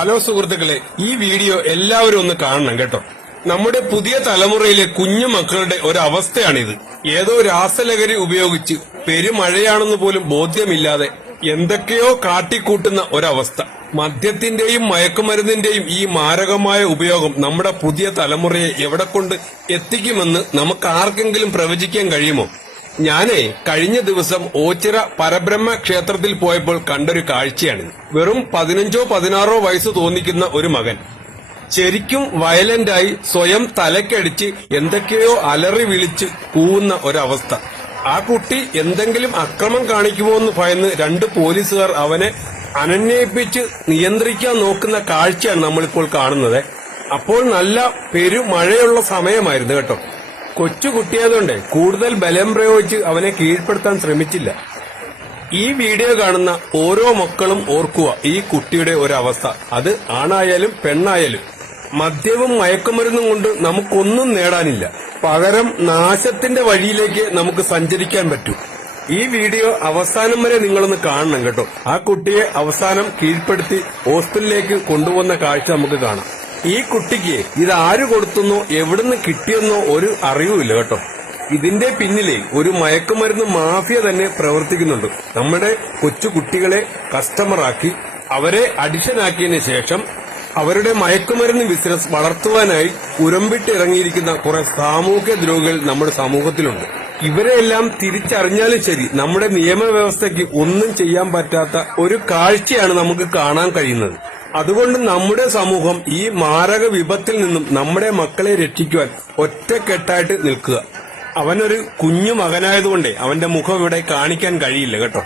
Hello സുഹൃത്തുക്കളെ, ഈ video എല്ലാവരും ഒന്ന് കാണണം കേട്ടോ. നമ്മുടെ പുതിയ തലമുറയിലെ കുഞ്ഞു മക്കളുടെ ഒരവസ്ഥയാണിത്. ഏതോ രാസലഹരി ഉപയോഗിച്ച് പെരുമഴയാണെന്ന് പോലും ബോധ്യമില്ലാതെ എന്തൊക്കെയോ കാട്ടിക്കൂട്ടുന്ന ഒരവസ്ഥ. മദ്യത്തിന്റെയും മയക്കുമരുന്നിന്റെയും ഈ മാരകമായ ഉപയോഗം നമ്മുടെ പുതിയ തലമുറയെ എവിടെ കൊണ്ട് എത്തിക്കുമെന്ന് നമുക്ക് ആർക്കെങ്കിലും പ്രവചിക്കാൻ കഴിയുമോ? ഞാനേ കഴിഞ്ഞ ദിവസം ഓച്ചിറ പരബ്രഹ്മ ക്ഷേത്രത്തിൽ പോയപ്പോൾ കണ്ടൊരു കാഴ്ചയാണിത്. വെറും 15-16 വയസ്സ് തോന്നിക്കുന്ന ഒരു മകൻ ശരിക്കും വയലന്റായി സ്വയം തലക്കടിച്ച് എന്തൊക്കെയോ അലറി വിളിച്ച് കൂവുന്ന ഒരവസ്ഥ. ആ കുട്ടി എന്തെങ്കിലും അക്രമം കാണിക്കുമോ എന്ന് ഭയന്ന് 2 പോലീസുകാർ അവനെ അനന്വയിപ്പിച്ച് നിയന്ത്രിക്കാൻ നോക്കുന്ന കാഴ്ചയാണ് നമ്മളിപ്പോൾ കാണുന്നത്. അപ്പോൾ നല്ല പെരുമഴയുള്ള സമയമായിരുന്നു കേട്ടോ. കൊച്ചുകുട്ടിയായതുകൊണ്ട് കൂടുതൽ ബലം പ്രയോഗിച്ച് അവനെ കീഴ്പ്പെടുത്താൻ ശ്രമിച്ചില്ല. ഈ വീഡിയോ കാണുന്ന ഓരോ മക്കളും ഓർക്കുക ഈ കുട്ടിയുടെ ഒരവസ്ഥ. അത് ആണായാലും പെണ്ണായാലും മദ്യവും മയക്കുമരുന്നും കൊണ്ട് നമുക്കൊന്നും നേടാനില്ല. പകരം നാശത്തിന്റെ വഴിയിലേക്ക് നമുക്ക് സഞ്ചരിക്കാൻ പറ്റൂ. ഈ വീഡിയോ അവസാനം വരെ നിങ്ങളൊന്ന് കാണണം കേട്ടോ. ആ കുട്ടിയെ അവസാനം കീഴ്പ്പെടുത്തി ഹോസ്പിറ്റലിലേക്ക് കൊണ്ടുപോകുന്ന കാഴ്ച നമുക്ക് കാണാം. ഈ കുട്ടിക്ക് ഇതാര് കൊടുത്തുന്നോ എവിടുന്ന് കിട്ടിയെന്നോ ഒരു അറിവുമില്ല കേട്ടോ. ഇതിന്റെ പിന്നിലെ ഒരു മയക്കുമരുന്ന് മാഫിയ തന്നെ പ്രവർത്തിക്കുന്നുണ്ട്. നമ്മുടെ കൊച്ചു കുട്ടികളെ കസ്റ്റമറാക്കി അവരെ അഡിക്ഷനാക്കിയതിനു ശേഷം അവരുടെ മയക്കുമരുന്ന് ബിസിനസ് വളർത്തുവാനായി ഉരമ്പിട്ടിറങ്ങിയിരിക്കുന്ന കുറെ സാമൂഹ്യ ദ്രോഹികൾ നമ്മുടെ സമൂഹത്തിലുണ്ട്. ഇവരെല്ലാം തിരിച്ചറിഞ്ഞാലും ശരി, നമ്മുടെ നിയമവ്യവസ്ഥയ്ക്ക് ഒന്നും ചെയ്യാൻ പറ്റാത്ത ഒരു കാഴ്ചയാണ് നമുക്ക് കാണാൻ കഴിയുന്നത്. അതുകൊണ്ട് നമ്മുടെ സമൂഹം ഈ മാരക വിപത്തിൽ നിന്നും നമ്മുടെ മക്കളെ രക്ഷിക്കുവാൻ ഒറ്റക്കെട്ടായിട്ട് നിൽക്കുക. അവനൊരു കുഞ്ഞു മകനായതുകൊണ്ട് അവന്റെ മുഖം ഇവിടെ കാണിക്കാൻ കഴിയില്ല കേട്ടോ.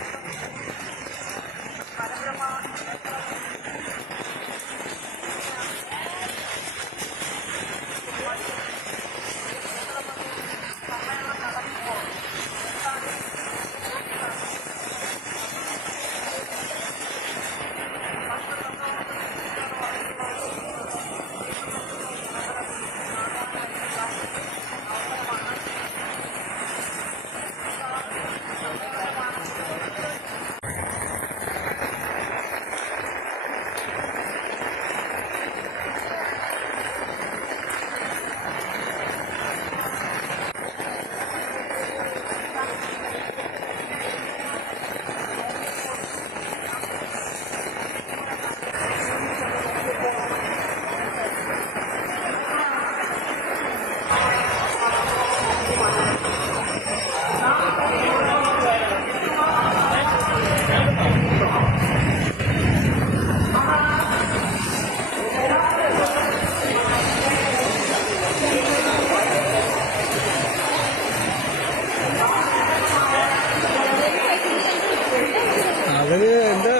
അവന് എന്താ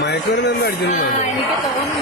മയക്കുമരുന്ന് എന്താ അടിച്ചെന്ന് എനിക്ക് തോന്നുന്നു